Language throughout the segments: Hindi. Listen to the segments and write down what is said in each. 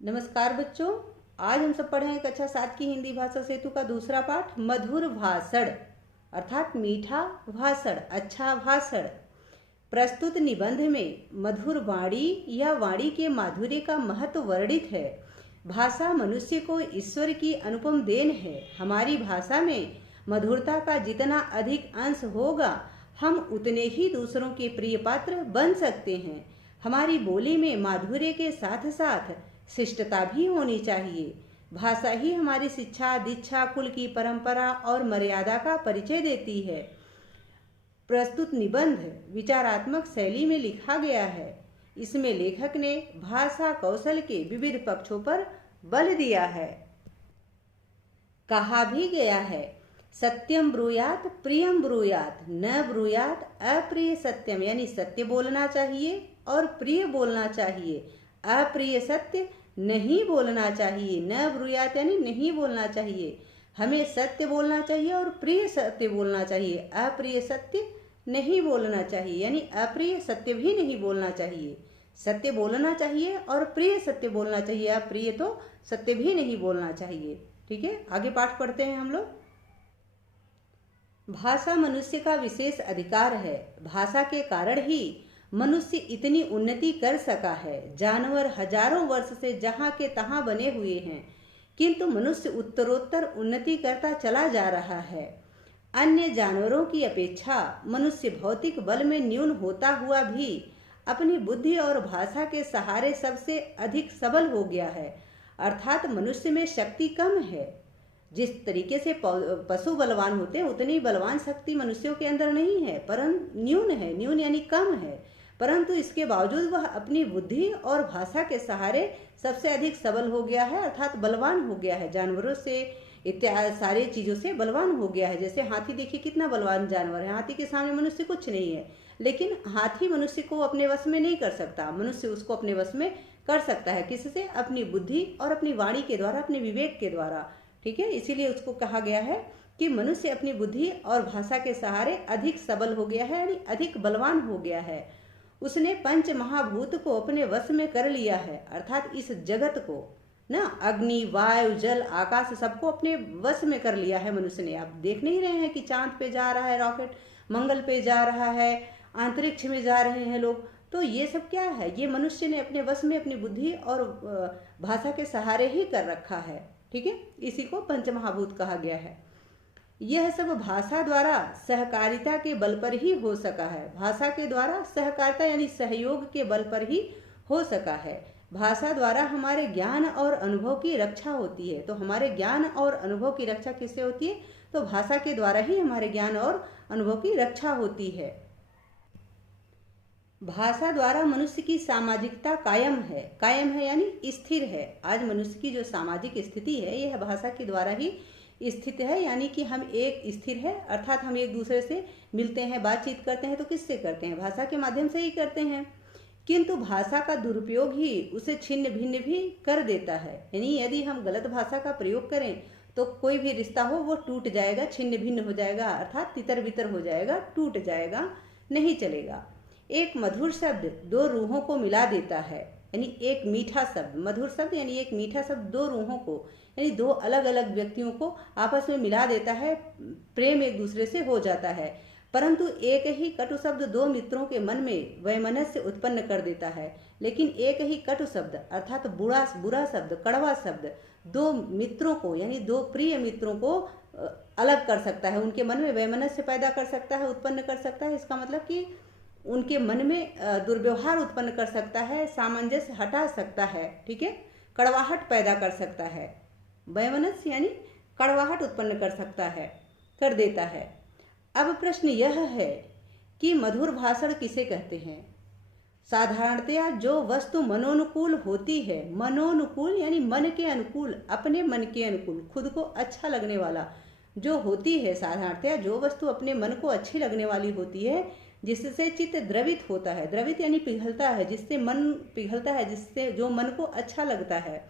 नमस्कार बच्चों। आज हम सब पढ़ें कक्षा 7 की हिंदी भाषा सेतु का दूसरा पाठ मधुर भाषण अर्थात मीठा भाषण, अच्छा भाषण। प्रस्तुत निबंध में मधुर वाणी या वाणी के माधुर्य का महत्व वर्णित है। भाषा मनुष्य को ईश्वर की अनुपम देन है। हमारी भाषा में मधुरता का जितना अधिक अंश होगा, हम उतने ही दूसरों के प्रिय पात्र बन सकते हैं। हमारी बोली में माधुर्य के साथ साथ शिष्टता भी होनी चाहिए। भाषा ही हमारी शिक्षा, दीक्षा, कुल की परंपरा और मर्यादा का परिचय देती है। प्रस्तुत निबंध विचारात्मक शैली में लिखा गया है। इसमें लेखक ने भाषा कौशल के विविध पक्षों पर बल दिया है। कहा भी गया है, सत्यम ब्रूयात प्रियम ब्रूयात, न ब्रूयात अप्रिय सत्यम, यानी सत्य बोलना चाहिए और प्रिय बोलना चाहिए। अप्रिय सत्य नहीं बोलना चाहिए। न ब्रूयात यानी नहीं बोलना चाहिए। हमें सत्य बोलना चाहिए और प्रिय सत्य बोलना चाहिए। अप्रिय सत्य नहीं बोलना चाहिए, यानी अप्रिय सत्य भी नहीं बोलना चाहिए। सत्य बोलना चाहिए और प्रिय सत्य बोलना चाहिए। अप्रिय तो सत्य भी नहीं बोलना चाहिए। ठीक है, आगे पाठ पढ़ते हैं हम लोग। भाषा मनुष्य का विशेष अधिकार है। भाषा के कारण ही मनुष्य इतनी उन्नति कर सका है। जानवर हजारों वर्ष से जहाँ के तहाँ बने हुए हैं, किंतु मनुष्य उत्तरोत्तर उन्नति करता चला जा रहा है। अन्य जानवरों की अपेक्षा मनुष्य भौतिक बल में न्यून होता हुआ भी अपनी बुद्धि और भाषा के सहारे सबसे अधिक सबल हो गया है। अर्थात मनुष्य में शक्ति कम है। जिस तरीके से पशु बलवान होते हैं, उतनी बलवान शक्ति मनुष्यों के अंदर नहीं है, परंतु न्यून है। न्यून यानी कम है, परंतु इसके बावजूद वह अपनी बुद्धि और भाषा के सहारे सबसे अधिक सबल हो गया है, अर्थात बलवान हो गया है। जानवरों से इत्यादि सारी चीज़ों से बलवान हो गया है। जैसे हाथी, देखिए कितना बलवान जानवर है। हाथी के सामने मनुष्य कुछ नहीं है, लेकिन हाथी मनुष्य को अपने वश में नहीं कर सकता। मनुष्य उसको अपने वश में कर सकता है। किससे? अपनी बुद्धि और अपनी वाणी के द्वारा, अपने विवेक के द्वारा। ठीक है, इसीलिए उसको कहा गया है कि मनुष्य अपनी बुद्धि और भाषा के सहारे अधिक सबल हो गया है, यानी अधिक बलवान हो गया है। उसने पंच महाभूत को अपने वश में कर लिया है, अर्थात इस जगत को ना, अग्नि, वायु, जल, आकाश, सबको अपने वश में कर लिया है मनुष्य ने। आप देख नहीं रहे हैं कि चांद पे जा रहा है रॉकेट, मंगल पे जा रहा है, अंतरिक्ष में जा रहे हैं लोग। तो ये सब क्या है? ये मनुष्य ने अपने वश में अपनी बुद्धि और भाषा के सहारे ही कर रखा है। ठीक है, इसी को पंचमहाभूत कहा गया है। यह सब भाषा द्वारा सहकारिता के बल पर ही हो सका है। भाषा के द्वारा सहकारिता यानी सहयोग के बल पर ही हो सका है। भाषा द्वारा हमारे ज्ञान और अनुभव की रक्षा होती है। तो हमारे ज्ञान और अनुभव की रक्षा किससे होती है? तो भाषा के द्वारा ही हमारे ज्ञान और अनुभव की रक्षा होती है। भाषा द्वारा मनुष्य की सामाजिकता कायम है। कायम है यानी स्थिर है। आज मनुष्य की जो सामाजिक स्थिति है, यह भाषा के द्वारा ही स्थित है। यानी कि हम एक स्थिर है, अर्थात हम एक दूसरे से मिलते हैं, बातचीत करते हैं, तो किससे करते हैं? भाषा के माध्यम से ही करते हैं। किंतु भाषा का दुरुपयोग ही उसे छिन्न भिन्न भी कर देता है। यानी यदि हम गलत भाषा का प्रयोग करें तो कोई भी रिश्ता हो वो टूट जाएगा, छिन्न भिन्न हो जाएगा, अर्थात तितर बितर हो जाएगा, टूट जाएगा, नहीं चलेगा। एक मधुर शब्द दो रूहों को मिला देता है। यानी एक मीठा शब्द, मधुर शब्द यानी एक मीठा शब्द दो रूहों को, यानी दो अलग अलग व्यक्तियों को आपस में मिला देता है। प्रेम एक दूसरे से हो जाता है। परंतु एक ही कटु शब्द दो मित्रों के मन में वैमनस्य उत्पन्न कर देता है। लेकिन एक ही कटु शब्द अर्थात बुरा शब्द, कड़वा शब्द दो मित्रों को, यानी दो प्रिय मित्रों को अलग कर सकता है। उनके मन में वैमनस्य पैदा कर सकता है, उत्पन्न कर सकता है। इसका मतलब कि उनके मन में दुर्व्यवहार उत्पन्न कर सकता है, सामंजस्य हटा सकता है। ठीक है, कड़वाहट पैदा कर सकता है। वैमनस्य यानी कड़वाहट उत्पन्न कर सकता है, कर देता है। अब प्रश्न यह है कि मधुर भाषण किसे कहते हैं? साधारणतया जो वस्तु मनोनुकूल होती है, मनोनुकूल यानी मन के अनुकूल, अपने मन के अनुकूल, खुद को अच्छा लगने वाला जो होती है, साधारणतया जो वस्तु अपने मन को अच्छी लगने वाली होती है, जिससे चित्त द्रवित होता है। द्रवित यानी पिघलता है, जिससे मन पिघलता है, जिससे जो मन को अच्छा लगता है,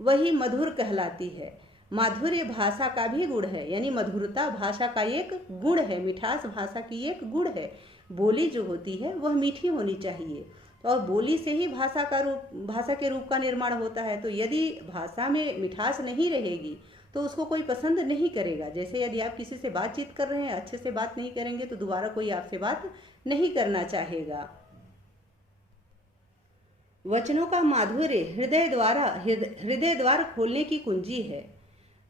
वही मधुर कहलाती है। माधुर्य भाषा का भी गुण है, यानी मधुरता भाषा का एक गुण है। मिठास भाषा की एक गुण है। बोली जो होती है वह मीठी होनी चाहिए। और बोली से ही भाषा के रूप का निर्माण होता है। तो यदि भाषा में मिठास नहीं रहेगी तो उसको कोई पसंद नहीं करेगा। जैसे यदि आप किसी से बातचीत कर रहे हैं, अच्छे से बात नहीं करेंगे तो दोबारा कोई आपसे बात नहीं करना चाहेगा। वचनों का माधुर्य हृदय द्वार खोलने की कुंजी है।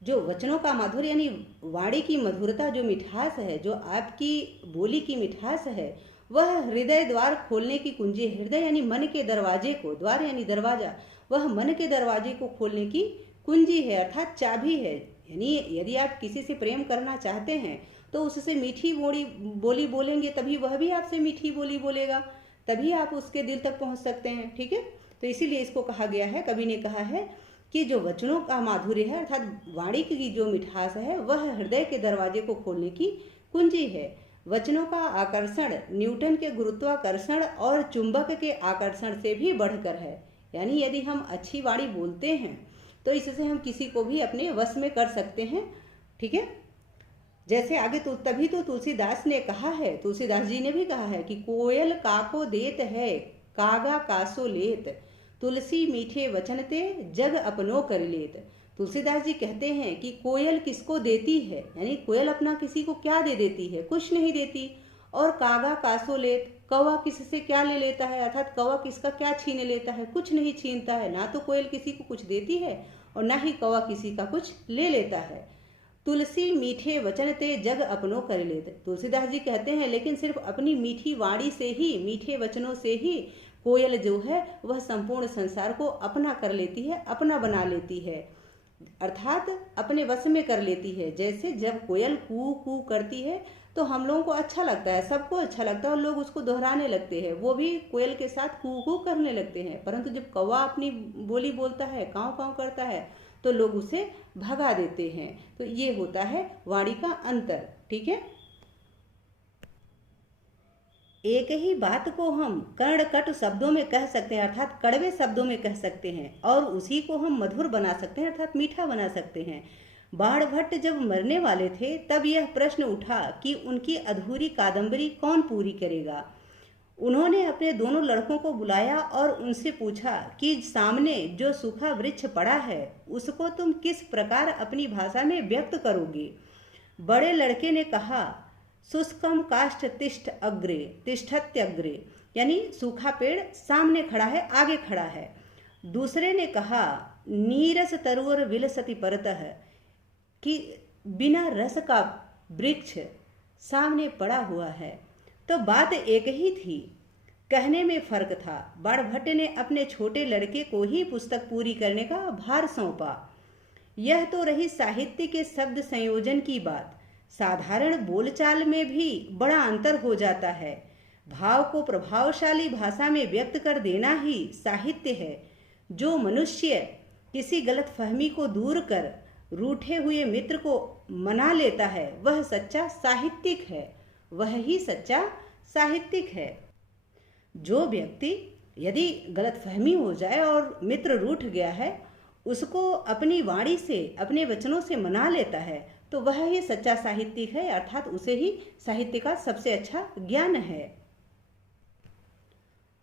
जो वचनों का माधुर्य यानी वाणी की मधुरता, जो मिठास है, जो आपकी बोली की मिठास है, वह हृदय द्वार खोलने की कुंजी है। हृदय यानी मन के दरवाजे को, द्वार यानी दरवाजा, वह मन के दरवाजे को खोलने की कुंजी है, अर्थात चाबी है। यानी यदि आप किसी से प्रेम करना चाहते हैं तो उससे मीठी बोली बोलेंगे, तभी वह भी आपसे मीठी बोली बोलेगा, तभी आप उसके दिल तक पहुंच सकते हैं। ठीक है, तो इसीलिए इसको कहा गया है, कवि ने कहा है कि जो वचनों का माधुर्य है अर्थात वाणी की जो मिठास है वह हृदय के दरवाजे को खोलने की कुंजी है। वचनों का आकर्षण न्यूटन के गुरुत्वाकर्षण और चुंबक के आकर्षण से भी बढ़कर है। यानी यदि हम अच्छी वाणी बोलते हैं तो इससे हम किसी को भी अपने वश में कर सकते हैं। ठीक है, जैसे आगे तो तभी तो तुलसीदास ने कहा है, तुलसीदास जी ने भी कहा है कि कोयल काको देत है, कागा कासो लेत, तुलसी मीठे वचन ते, जग अपनो कर लेत। तुलसीदास जी कहते हैं कि कोयल किसको देती है, यानी कोयल अपना किसी को क्या दे देती है, कुछ नहीं देती। और कागा कासो लेत, कौवा किससे क्या ले लेता है, अर्थात कौवा किसका क्या छीन लेता है, कुछ नहीं छीनता है। ना तो कोयल किसी को कुछ देती है और ना ही कौवा किसी का कुछ ले लेता है। तुलसी मीठे वचन ते, जग अपनो कर लेत। तुलसीदास जी कहते हैं लेकिन सिर्फ अपनी मीठी वाणी से ही, मीठे वचनों से ही कोयल जो है वह संपूर्ण संसार को अपना कर लेती है, अपना बना लेती है, अर्थात अपने वश में कर लेती है। जैसे जब कोयल कू कू करती है तो हम लोगों को अच्छा लगता है, सबको अच्छा लगता है और लोग उसको दोहराने लगते हैं, वो भी कोयल के साथ कू कू करने लगते हैं। परंतु जब कौवा अपनी बोली बोलता है, काँव काँव करता है, तो लोग उसे भगा देते हैं। तो ये होता है वाणी का अंतर। ठीक है, एक ही बात को हम कर्णकट शब्दों में कह सकते हैं, अर्थात कड़वे शब्दों में कह सकते हैं, और उसी को हम मधुर बना सकते हैं, अर्थात मीठा बना सकते हैं। बाणभट्ट जब मरने वाले थे तब यह प्रश्न उठा कि उनकी अधूरी कादंबरी कौन पूरी करेगा। उन्होंने अपने दोनों लड़कों को बुलाया और उनसे पूछा कि सामने जो सूखा वृक्ष पड़ा है उसको तुम किस प्रकार अपनी भाषा में व्यक्त करोगे। बड़े लड़के ने कहा, शुष्कम काष्ठ तिष्ठ अग्रे तिष्ठत्यग्रे, यानी सूखा पेड़ सामने खड़ा है, आगे खड़ा है। दूसरे ने कहा, नीरस तरुवर विलसति परतः, कि बिना रस का वृक्ष सामने पड़ा हुआ है। तो बात एक ही थी, कहने में फर्क था। बाणभट्ट ने अपने छोटे लड़के को ही पुस्तक पूरी करने का भार सौंपा। यह तो रही साहित्य के शब्द संयोजन की बात। साधारण बोलचाल में भी बड़ा अंतर हो जाता है। भाव को प्रभावशाली भाषा में व्यक्त कर देना ही साहित्य है। जो मनुष्य किसी गलतफहमी को दूर कर रूठे हुए मित्र को मना लेता है वह सच्चा साहित्यिक है, वह ही सच्चा साहित्यिक है। जो व्यक्ति यदि गलतफहमी हो जाए और मित्र रूठ गया है उसको अपनी वाणी से, अपने वचनों से मना लेता है तो वह ही सच्चा साहित्यिक है, अर्थात उसे ही साहित्य का सबसे अच्छा ज्ञान है।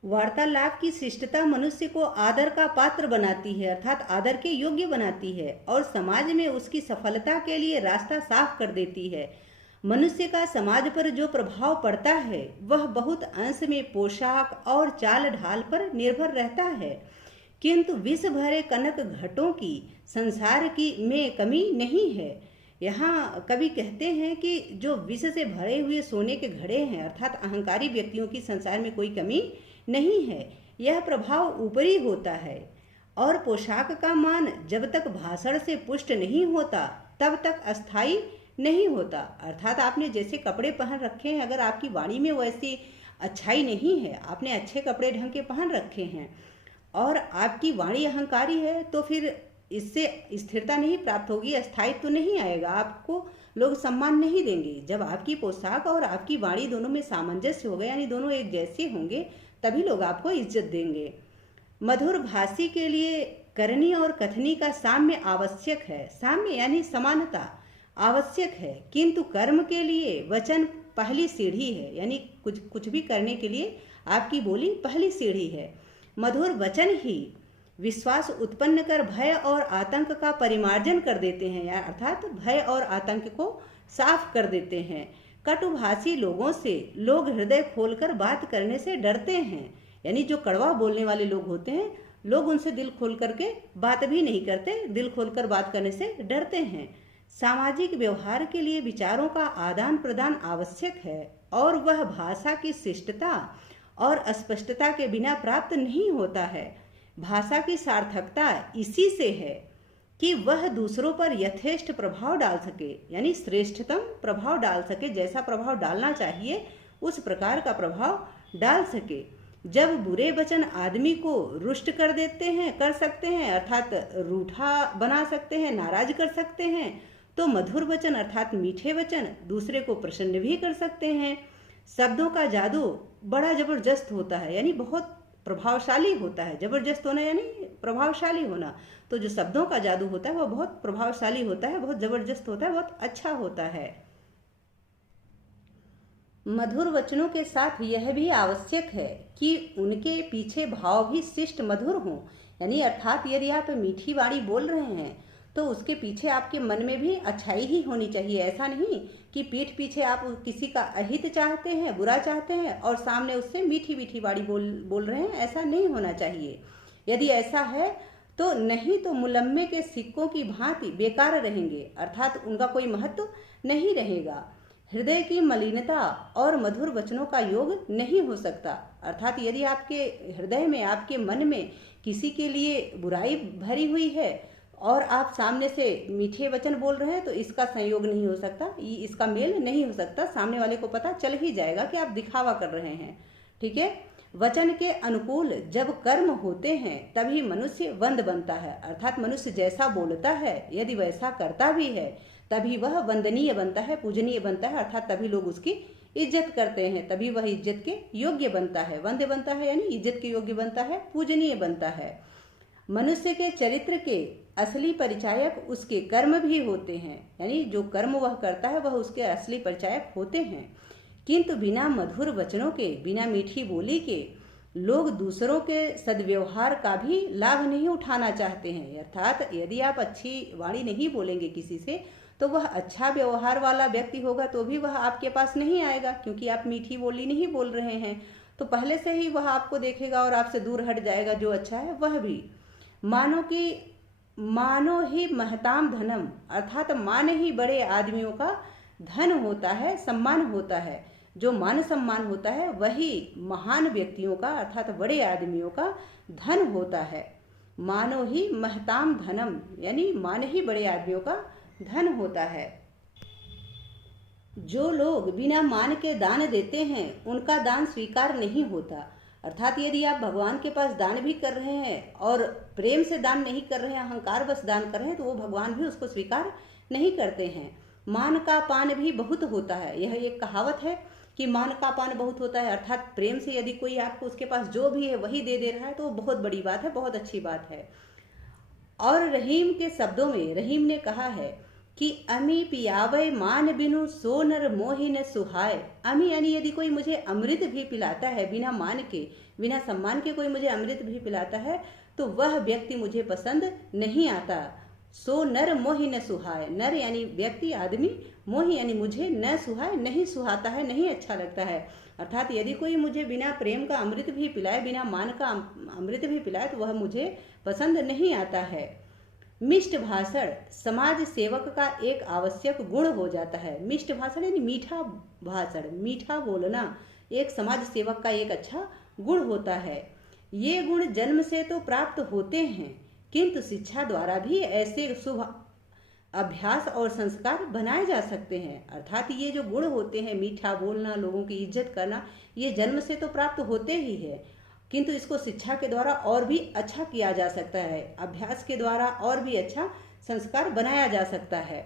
वार्तालाप की शिष्टता मनुष्य को आदर का पात्र बनाती है, अर्थात आदर के योग्य बनाती है और समाज में उसकी सफलता के लिए रास्ता साफ कर देती है। मनुष्य का समाज पर जो प्रभाव पड़ता है वह बहुत अंश में पोशाक और चाल ढाल पर निर्भर रहता है, किंतु विष भरे कनक घटों की संसार की में कमी नहीं है। यहाँ कवि कहते हैं कि जो विष से भरे हुए सोने के घड़े हैं, अर्थात अहंकारी व्यक्तियों की संसार में कोई कमी नहीं है। यह प्रभाव ऊपरी होता है और पोशाक का मान जब तक भाषण से पुष्ट नहीं होता तब तक अस्थायी नहीं होता। अर्थात आपने जैसे कपड़े पहन रखे हैं, अगर आपकी वाणी में वैसी अच्छाई नहीं है, आपने अच्छे कपड़े ढंग के पहन रखे हैं और आपकी वाणी अहंकारी है तो फिर इससे स्थिरता नहीं प्राप्त होगी, अस्थायित्व तो नहीं आएगा, आपको लोग सम्मान नहीं देंगे। जब आपकी पोशाक और आपकी वाणी दोनों में सामंजस्य होगा, यानी दोनों एक जैसे होंगे, तभी लोग आपको इज्जत देंगे। मधुर भाषी के लिए करनी और कथनी का साम्य आवश्यक है। साम्य यानी समानता आवश्यक है, किंतु कर्म के लिए वचन पहली सीढ़ी है, यानी कुछ भी करने के लिए आपकी बोली पहली सीढ़ी है। मधुर वचन ही विश्वास उत्पन्न कर भय और आतंक का परिमार्जन कर देते हैं, या अर्थात भय और आतंक को साफ कर देते हैं। कटुभाषी लोगों से लोग हृदय खोलकर बात करने से डरते हैं, यानी जो कड़वा बोलने वाले लोग होते हैं, लोग उनसे दिल खोल करके बात भी नहीं करते, दिल खोलकर बात करने से डरते हैं। सामाजिक व्यवहार के लिए विचारों का आदान प्रदान आवश्यक है और वह भाषा की शिष्टता और स्पष्टता के बिना प्राप्त नहीं होता है। भाषा की सार्थकता इसी से है कि वह दूसरों पर यथेष्ट प्रभाव डाल सके, यानी श्रेष्ठतम प्रभाव डाल सके, जैसा प्रभाव डालना चाहिए उस प्रकार का प्रभाव डाल सके। जब बुरे वचन आदमी को रुष्ट कर सकते हैं, अर्थात रूठा बना सकते हैं, नाराज कर सकते हैं, तो मधुर वचन अर्थात मीठे वचन दूसरे को प्रसन्न भी कर सकते हैं। शब्दों का जादू बड़ा जबरदस्त होता है, यानी बहुत प्रभावशाली होता है। जबरदस्त होना यानी प्रभावशाली होना, तो जो शब्दों का जादू होता है वह बहुत प्रभावशाली होता है, बहुत जबरदस्त होता है, बहुत अच्छा होता है। मधुर वचनों के साथ यह भी आवश्यक है कि उनके पीछे भाव भी शिष्ट मधुर हों, यानी अर्थात यदि आप मीठी वाणी बोल रहे हैं तो उसके पीछे आपके मन में भी अच्छाई ही होनी चाहिए। ऐसा नहीं कि पीठ पीछे आप किसी का अहित चाहते हैं, बुरा चाहते हैं और सामने उससे मीठी मीठी वाणी बोल रहे हैं, ऐसा नहीं होना चाहिए। यदि ऐसा है तो नहीं तो मुलम्मे के सिक्कों की भांति बेकार रहेंगे, अर्थात उनका कोई महत्व नहीं रहेगा। हृदय की मलिनता और मधुर वचनों का योग नहीं हो सकता, अर्थात यदि आपके हृदय में, आपके मन में किसी के लिए बुराई भरी हुई है और आप सामने से मीठे वचन बोल रहे हैं, तो इसका संयोग नहीं हो सकता, इसका मेल नहीं हो सकता। सामने वाले को पता चल ही जाएगा कि आप दिखावा कर रहे हैं। ठीक है। वचन के अनुकूल जब कर्म होते हैं तभी मनुष्य वंद बनता है, अर्थात मनुष्य जैसा बोलता है यदि वैसा करता भी है तभी वह वंदनीय बनता है, पूजनीय बनता है, अर्थात तभी लोग उसकी इज्जत करते हैं, तभी वह इज्जत के योग्य बनता है। वंद्य बनता है यानी इज्जत के योग्य बनता है, पूजनीय बनता है। मनुष्य के चरित्र के असली परिचायक उसके कर्म भी होते हैं, यानी जो कर्म वह करता है वह उसके असली परिचायक होते हैं। किंतु बिना मधुर वचनों के, बिना मीठी बोली के लोग दूसरों के सद्व्यवहार का भी लाभ नहीं उठाना चाहते हैं। अर्थात यदि आप अच्छी वाणी नहीं बोलेंगे किसी से तो वह अच्छा व्यवहार वाला व्यक्ति होगा तो भी वह आपके पास नहीं आएगा, क्योंकि आप मीठी बोली नहीं बोल रहे हैं, तो पहले से ही वह आपको देखेगा और आपसे दूर हट जाएगा। जो अच्छा है वह भी मानो ही महताम धनम, अर्थात मान ही बड़े आदमियों का धन होता है, सम्मान होता है। जो मान सम्मान होता है वही महान व्यक्तियों का अर्थात बड़े आदमियों का धन होता है। मानो ही महताम धनम, यानी मान ही बड़े आदमियों का धन होता है। जो लोग बिना मान के दान देते हैं उनका दान स्वीकार नहीं होता, अर्थात यदि आप भगवान के पास दान भी कर रहे हैं और प्रेम से दान नहीं कर रहे हैं, अहंकार बस दान कर रहे हैं, तो वो भगवान भी उसको स्वीकार नहीं करते हैं। मान का पान भी बहुत होता है, यह एक कहावत है कि मान का पान बहुत होता है, अर्थात प्रेम से यदि कोई आपको उसके पास जो भी है वही दे रहा है तो वो बहुत बड़ी बात है, बहुत अच्छी बात है। और रहीम के शब्दों में रहीम ने कहा है कि अमी पियावे मान बिनु सो नर मोहि न सुहाय। अमी यानी यदि कोई मुझे अमृत भी पिलाता है बिना मान के, बिना सम्मान के कोई मुझे अमृत भी पिलाता है तो वह व्यक्ति मुझे पसंद नहीं आता। सो नर मोहि न सुहाय, नर यानी व्यक्ति, आदमी, मोहि यानी मुझे, न सुहाय नहीं सुहाता है, नहीं अच्छा लगता है। अर्थात यदि कोई मुझे बिना प्रेम का अमृत भी पिलाए, बिना मान का अमृत भी पिलाए तो वह मुझे पसंद नहीं आता है। मिष्ट भाषण समाज सेवक का एक आवश्यक गुण हो जाता है। मिष्ट भाषण यानी मीठा भाषण, मीठा बोलना एक समाज सेवक का एक अच्छा गुण होता है। ये गुण जन्म से तो प्राप्त होते हैं किंतु शिक्षा द्वारा भी ऐसे शुभ अभ्यास और संस्कार बनाए जा सकते हैं। अर्थात ये जो गुण होते हैं, मीठा बोलना, लोगों की इज्जत करना, ये जन्म से तो प्राप्त होते ही है किंतु इसको शिक्षा के द्वारा और भी अच्छा किया जा सकता है, अभ्यास के द्वारा और भी अच्छा संस्कार बनाया जा सकता है।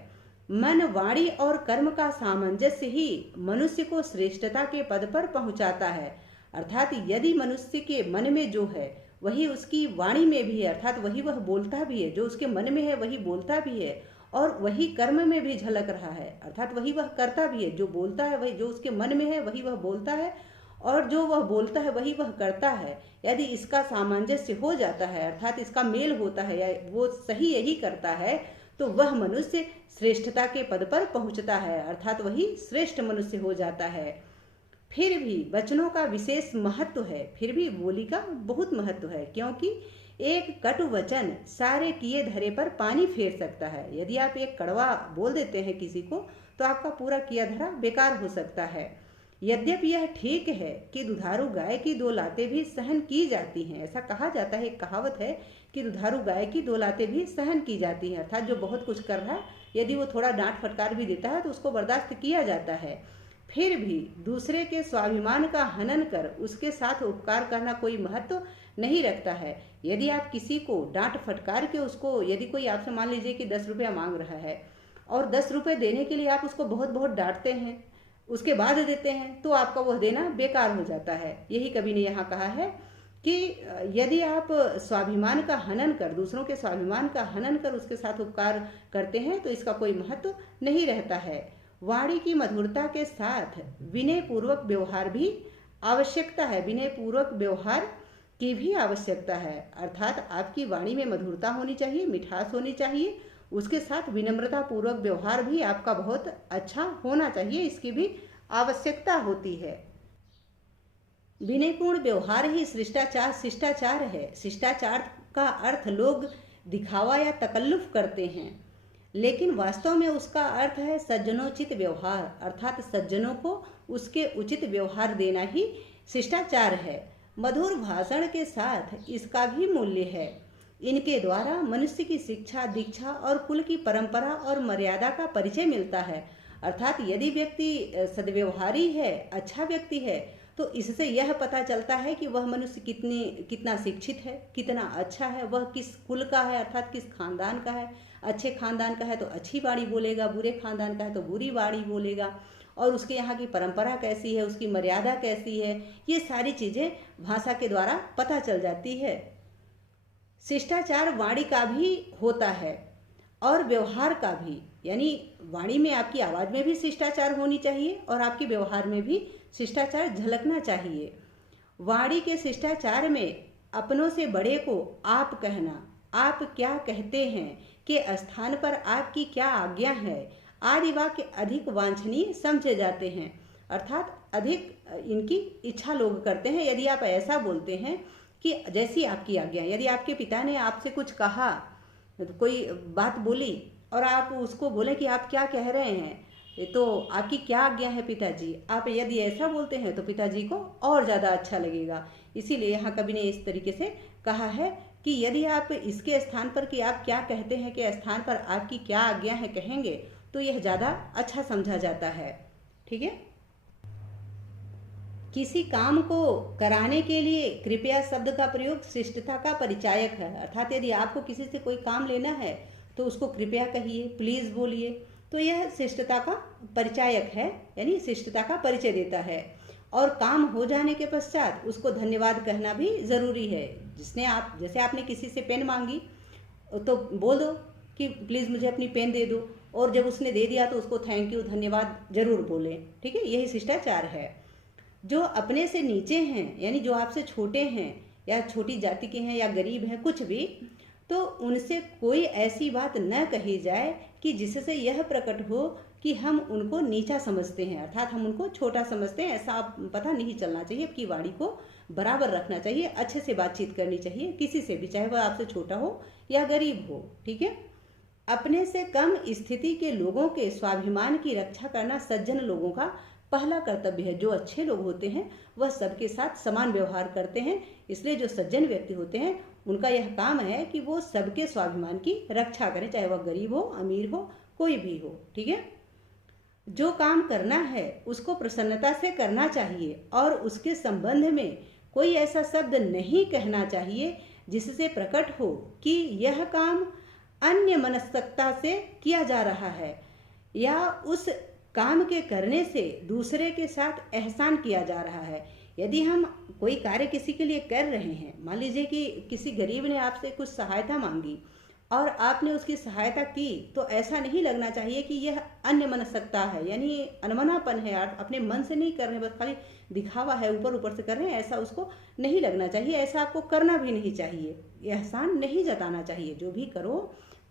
मन, वाणी और कर्म का सामंजस्य ही मनुष्य को श्रेष्ठता के पद पर पहुंचाता है। अर्थात यदि मनुष्य के मन में जो है वही उसकी वाणी में भी है, अर्थात वही वह बोलता भी है, जो उसके मन में है वही बोलता भी है और वही कर्म में भी झलक रहा है, अर्थात वही वह करता भी है, जो बोलता है वही, जो उसके मन में है वही वह बोलता है और जो वह बोलता है वही वह करता है, यदि इसका सामंजस्य हो जाता है अर्थात इसका मेल होता है या वो सही यही करता है, तो वह मनुष्य श्रेष्ठता के पद पर पहुंचता है अर्थात वही श्रेष्ठ मनुष्य हो जाता है। फिर भी वचनों का विशेष महत्व है, फिर भी बोली का बहुत महत्व है, क्योंकि एक कटु वचन सारे किए धरे पर पानी फेर सकता है। यदि आप एक कड़वा बोल देते हैं किसी को तो आपका पूरा किया धरा बेकार हो सकता है। यद्यपि यह ठीक है कि दुधारू गाय की 2 लातें भी सहन की जाती हैं, ऐसा कहा जाता है, एक कहावत है कि दुधारू गाय की 2 लातें भी सहन की जाती हैं, अर्थात जो बहुत कुछ कर रहा है यदि वो थोड़ा डांट फटकार भी देता है तो उसको बर्दाश्त किया जाता है। फिर भी दूसरे के स्वाभिमान का हनन कर उसके साथ उपकार करना कोई महत्व नहीं रखता है। यदि आप किसी को डांट फटकार के उसको, यदि कोई आपसे मान लीजिए कि 10 रुपया मांग रहा है और 10 रुपये देने के लिए आप उसको बहुत बहुत डांटते हैं, उसके बाद देते हैं, तो आपका वह देना बेकार हो जाता है। यही कवि ने यहाँ कहा है कि यदि आप स्वाभिमान का हनन कर, दूसरों के स्वाभिमान का हनन कर उसके साथ उपकार करते हैं तो इसका कोई महत्व नहीं रहता है। वाणी की मधुरता के साथ विनय पूर्वक व्यवहार भी आवश्यकता है, विनय पूर्वक व्यवहार की भी आवश्यकता है, अर्थात आपकी वाणी में मधुरता होनी चाहिए, मिठास होनी चाहिए, उसके साथ विनम्रता पूर्वक व्यवहार भी आपका बहुत अच्छा होना चाहिए, इसकी भी आवश्यकता होती है। विनयपूर्ण व्यवहार ही शिष्टाचार है। शिष्टाचार का अर्थ लोग दिखावा या तकल्लुफ करते हैं, लेकिन वास्तव में उसका अर्थ है सज्जनोचित व्यवहार, अर्थात सज्जनों को उसके उचित व्यवहार देना ही शिष्टाचार है। मधुर भाषण के साथ इसका भी मूल्य है। इनके द्वारा मनुष्य की शिक्षा, दीक्षा और कुल की परंपरा और मर्यादा का परिचय मिलता है, अर्थात यदि व्यक्ति सद्व्यवहारी है, अच्छा व्यक्ति है, तो इससे यह पता चलता है कि वह मनुष्य कितना शिक्षित है, कितना अच्छा है, वह किस कुल का है अर्थात किस खानदान का है। अच्छे खानदान का है तो अच्छी वाणी बोलेगा, बुरे खानदान का है तो बुरी वाणी बोलेगा, और उसके यहाँ की परंपरा कैसी है, उसकी मर्यादा कैसी है, ये सारी चीज़ें भाषा के द्वारा पता चल जाती है। शिष्टाचार वाणी का भी होता है और व्यवहार का भी, यानी वाणी में आपकी आवाज़ में भी शिष्टाचार होनी चाहिए और आपके व्यवहार में भी शिष्टाचार झलकना चाहिए। वाणी के शिष्टाचार में अपनों से बड़े को आप कहना, आप क्या कहते हैं के स्थान पर आपकी क्या आज्ञा है आदि वाक्य अधिक वांछनीय समझे जाते हैं, अर्थात अधिक इनकी इच्छा लोग करते हैं। यदि आप ऐसा बोलते हैं कि जैसी आपकी आज्ञा, यदि आपके पिता ने आपसे कुछ कहा, कोई बात बोली और आप उसको बोले कि आप क्या कह रहे हैं, तो आपकी क्या आज्ञा है पिताजी, आप यदि ऐसा बोलते हैं तो पिताजी को और ज़्यादा अच्छा लगेगा। इसीलिए यहाँ कवि ने इस तरीके से कहा है कि यदि आप इसके स्थान पर कि आप क्या कहते हैं के स्थान पर आपकी क्या आज्ञा है कहेंगे तो यह ज़्यादा अच्छा समझा जाता है। ठीक है। किसी काम को कराने के लिए कृपया शब्द का प्रयोग शिष्टता का परिचायक है, अर्थात यदि आपको किसी से कोई काम लेना है तो उसको कृपया कहिए, प्लीज़ बोलिए, तो यह शिष्टता का परिचायक है, यानी शिष्टता का परिचय देता है। और काम हो जाने के पश्चात उसको धन्यवाद कहना भी ज़रूरी है। जैसे आपने किसी से पेन मांगी तो बोल दो कि प्लीज़ मुझे अपनी पेन दे दो, और जब उसने दे दिया तो उसको थैंक यू, धन्यवाद जरूर बोलें। ठीक है, यही शिष्टाचार है। जो अपने से नीचे हैं, यानी जो आपसे छोटे हैं या छोटी जाति के हैं या गरीब हैं कुछ भी, तो उनसे कोई ऐसी बात न कही जाए कि जिससे यह प्रकट हो कि हम उनको नीचा समझते हैं, अर्थात हम उनको छोटा समझते हैं, ऐसा पता नहीं चलना चाहिए। आपकी वाणी को बराबर रखना चाहिए, अच्छे से बातचीत करनी चाहिए किसी से भी, चाहे वह आपसे छोटा हो या गरीब हो। ठीक है। अपने से कम स्थिति के लोगों के स्वाभिमान की रक्षा करना सज्जन लोगों का पहला कर्तव्य है। जो अच्छे लोग होते हैं वह सबके साथ समान व्यवहार करते हैं, इसलिए जो सज्जन व्यक्ति होते हैं उनका यह काम है कि वो सबके स्वाभिमान की रक्षा करें, चाहे वह गरीब हो, अमीर हो, कोई भी हो। ठीक है। जो काम करना है उसको प्रसन्नता से करना चाहिए और उसके संबंध में कोई ऐसा शब्द नहीं कहना चाहिए जिससे प्रकट हो कि यह काम अन्य मनस्कता से किया जा रहा है या उस काम के करने से दूसरे के साथ एहसान किया जा रहा है। यदि हम कोई कार्य किसी के लिए कर रहे हैं, मान लीजिए कि किसी गरीब ने आपसे कुछ सहायता मांगी और आपने उसकी सहायता की, तो ऐसा नहीं लगना चाहिए कि यह अन्य मनस्कता है, यानी अनमनापन है, आप अपने मन से नहीं कर रहे हैं, बस खाली दिखावा है, ऊपर ऊपर से कर रहे हैं, ऐसा उसको नहीं लगना चाहिए। ऐसा आपको करना भी नहीं चाहिए, एहसान नहीं जताना चाहिए। जो भी करो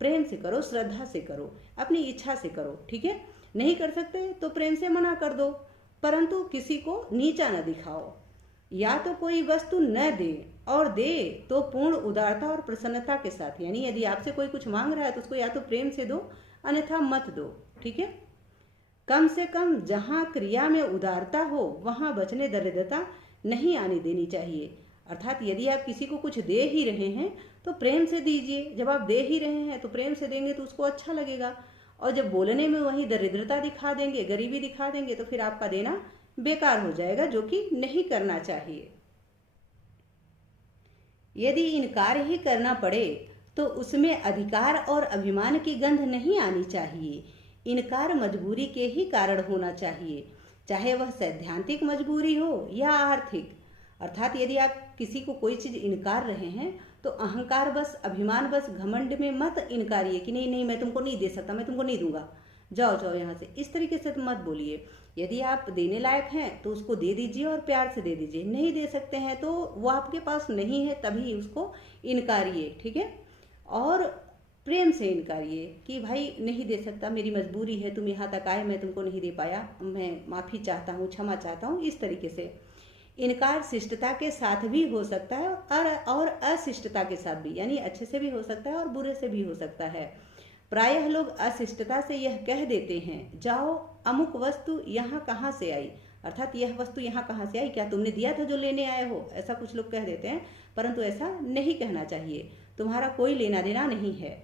प्रेम से करो, श्रद्धा से करो, अपनी इच्छा से करो, ठीक है। नहीं कर सकते तो प्रेम से मना कर दो, परंतु किसी को नीचा न दिखाओ। या तो कोई वस्तु न दे, और दे तो पूर्ण उदारता और प्रसन्नता के साथ, यानी यदि आपसे कोई कुछ मांग रहा है तो उसको या तो प्रेम से दो, अन्यथा मत दो, ठीक है। कम से कम जहाँ क्रिया में उदारता हो वहाँ वचने दरिद्रता नहीं आने देनी चाहिए। अर्थात यदि आप किसी को कुछ दे ही रहे हैं तो प्रेम से दीजिए। जब आप दे ही रहे हैं तो प्रेम से देंगे तो उसको अच्छा लगेगा। और जब बोलने में वही दरिद्रता दिखा देंगे, गरीबी दिखा देंगे, तो फिर आपका देना बेकार हो जाएगा, जो कि नहीं करना चाहिए। यदि इनकार ही करना पड़े तो उसमें अधिकार और अभिमान की गंध नहीं आनी चाहिए। इनकार मजबूरी के ही कारण होना चाहिए, चाहे वह सैद्धांतिक मजबूरी हो या आर्थिक। अर्थात यदि आप किसी को कोई चीज़ इनकार रहे हैं तो अहंकार बस, अभिमान बस, घमंड में मत इनकारिए कि नहीं नहीं मैं तुमको नहीं दे सकता, मैं तुमको नहीं दूंगा, जाओ जाओ यहाँ से, इस तरीके से तो मत बोलिए। यदि आप देने लायक हैं तो उसको दे दीजिए और प्यार से दे दीजिए। नहीं दे सकते हैं तो वो आपके पास नहीं है, तभी उसको इनकारिए, ठीक है। और प्रेम से इनकारिए कि भाई नहीं दे सकता, मेरी मजबूरी है, तुम यहाँ तक आए, मैं तुमको नहीं दे पाया, मैं माफ़ी चाहता हूँ, क्षमा चाहता हूँ, इस तरीके से। इनकार शिष्टता के साथ भी हो सकता है और अशिष्टता के साथ भी, यानी अच्छे से भी हो सकता है और बुरे से भी हो सकता है। प्रायः लोग अशिष्टता से यह कह देते हैं, जाओ अमुक वस्तु यहाँ कहाँ से आई, अर्थात यह वस्तु यहाँ कहाँ से आई, क्या तुमने दिया था जो लेने आए हो, ऐसा कुछ लोग कह देते हैं। परंतु ऐसा नहीं कहना चाहिए, तुम्हारा कोई लेना देना नहीं है।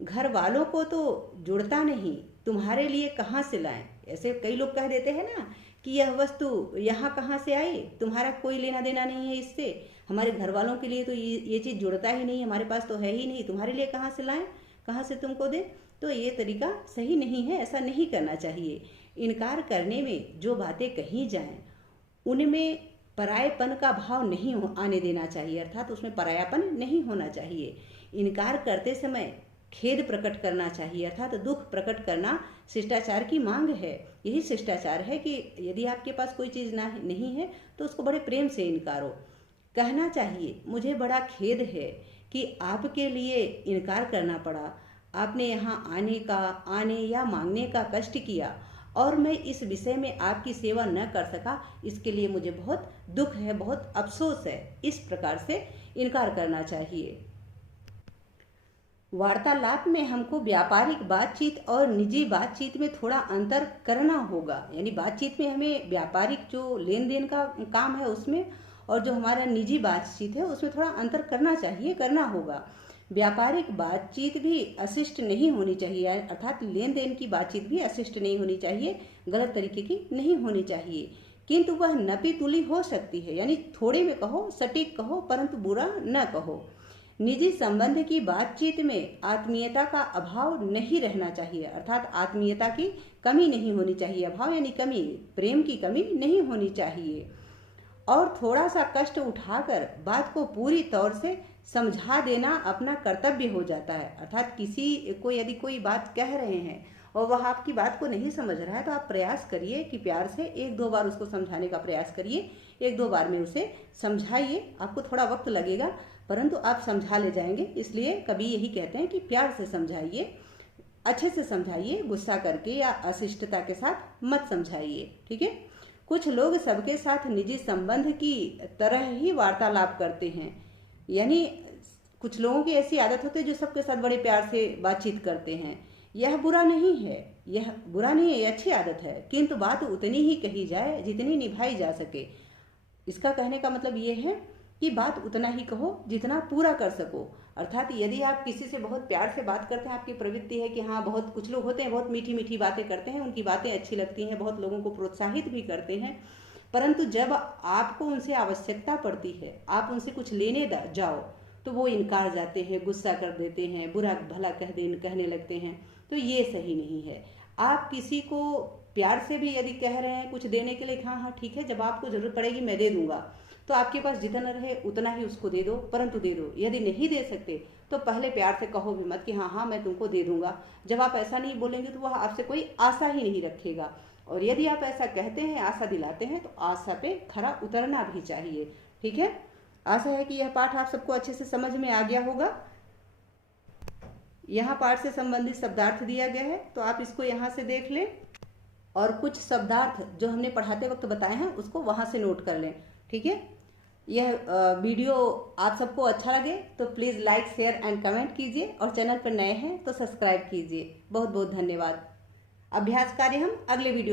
घर वालों को तो जुड़ता नहीं, तुम्हारे लिए कहाँ से लाएं, ऐसे कई लोग कह देते हैं ना कि यह वस्तु यहाँ कहाँ से आई, तुम्हारा कोई लेना देना नहीं है इससे, हमारे घर वालों के लिए तो ये चीज़ जुड़ता ही नहीं, हमारे पास तो है ही नहीं, तुम्हारे लिए कहाँ से लाएं, कहाँ से तुमको दे। तो ये तरीका सही नहीं है, ऐसा नहीं करना चाहिए। इनकार करने में जो बातें कही जाएं उनमें परायेपन का भाव नहीं आने देना चाहिए, अर्थात उसमें परायापन नहीं होना चाहिए। इनकार करते समय खेद प्रकट करना चाहिए, अर्थात दुख प्रकट करना शिष्टाचार की मांग है। यही शिष्टाचार है कि यदि आपके पास कोई चीज़ नहीं है तो उसको बड़े प्रेम से इनकारो। कहना चाहिए, मुझे बड़ा खेद है कि आपके लिए इनकार करना पड़ा, आपने यहाँ आने या मांगने का कष्ट किया और मैं इस विषय में आपकी सेवा न कर सका, इसके लिए मुझे बहुत दुख है, बहुत अफसोस है। इस प्रकार से इनकार करना चाहिए। वार्तालाप में हमको व्यापारिक बातचीत और निजी बातचीत में थोड़ा अंतर करना होगा, यानी बातचीत में हमें व्यापारिक जो लेन देन का काम है उसमें, और जो हमारा निजी बातचीत है उसमें थोड़ा अंतर करना चाहिए, करना होगा। व्यापारिक बातचीत भी अशिष्ट नहीं होनी चाहिए, अर्थात लेन देन की बातचीत भी अशिष्ट नहीं होनी चाहिए, गलत तरीके की नहीं होनी चाहिए, किंतु वह नपी तुली हो सकती है, यानी थोड़े में कहो, सटीक कहो, परंतु बुरा न कहो। निजी संबंध की बातचीत में आत्मीयता का अभाव नहीं रहना चाहिए, अर्थात आत्मीयता की कमी नहीं होनी चाहिए, अभाव यानी कमी, प्रेम की कमी नहीं होनी चाहिए। और थोड़ा सा कष्ट उठाकर बात को पूरी तौर से समझा देना अपना कर्तव्य हो जाता है, अर्थात किसी को यदि कोई बात कह रहे हैं और वह आपकी बात को नहीं समझ रहा है तो आप प्रयास करिए कि प्यार से एक दो बार उसको समझाने का प्रयास करिए, एक दो बार में उसे समझाइए। आपको थोड़ा वक्त लगेगा परंतु आप समझा ले जाएंगे, इसलिए कभी यही कहते हैं कि प्यार से समझाइए, अच्छे से समझाइए, गुस्सा करके या अशिष्टता के साथ मत समझाइए, ठीक है। कुछ लोग सबके साथ निजी संबंध की तरह ही वार्तालाप करते हैं, यानी कुछ लोगों की ऐसी आदत होती है जो सबके साथ बड़े प्यार से बातचीत करते हैं। यह बुरा नहीं है, यह बुरा नहीं है, यह अच्छी आदत है, किंतु बात उतनी ही कही जाए जितनी निभाई जा सके। इसका कहने का मतलब ये है कि बात उतना ही कहो जितना पूरा कर सको, अर्थात यदि आप किसी से बहुत प्यार से बात करते हैं, आपकी प्रवृत्ति है कि हाँ, बहुत कुछ लोग होते हैं बहुत मीठी मीठी बातें करते हैं, उनकी बातें अच्छी लगती हैं, बहुत लोगों को प्रोत्साहित भी करते हैं, परंतु जब आपको उनसे आवश्यकता पड़ती है, आप उनसे कुछ लेने जाओ तो वो इनकार जाते हैं, गुस्सा कर देते हैं, बुरा भला कहने लगते हैं, तो ये सही नहीं है। आप किसी को प्यार से भी यदि कह रहे हैं कुछ देने के लिए, हाँ हाँ ठीक है, जब आपको जरूरत पड़ेगी मैं दे दूंगा, तो आपके पास जितना रहे उतना ही उसको दे दो, परंतु दे दो। यदि नहीं दे सकते तो पहले प्यार से कहो भी मत कि हाँ हाँ मैं तुमको दे दूंगा। जब आप ऐसा नहीं बोलेंगे तो वह आपसे कोई आशा ही नहीं रखेगा। और यदि आप ऐसा कहते हैं, आशा दिलाते हैं, तो आशा पे खरा उतरना भी चाहिए। ठीक है, आशा है कि यह पाठ आप सबको अच्छे से समझ में आ गया होगा। यहाँ पाठ से संबंधित शब्दार्थ दिया गया है, तो आप इसको यहाँ से देख लें और कुछ शब्दार्थ जो हमने पढ़ाते वक्त बताए हैं उसको वहाँ से नोट कर लें। ठीक है, यह वीडियो आप सबको अच्छा लगे तो please like, share and comment कीजिए और चैनल पर नए हैं तो सब्सक्राइब कीजिए। बहुत बहुत धन्यवाद। अभ्यास कार्य हम अगले वीडियो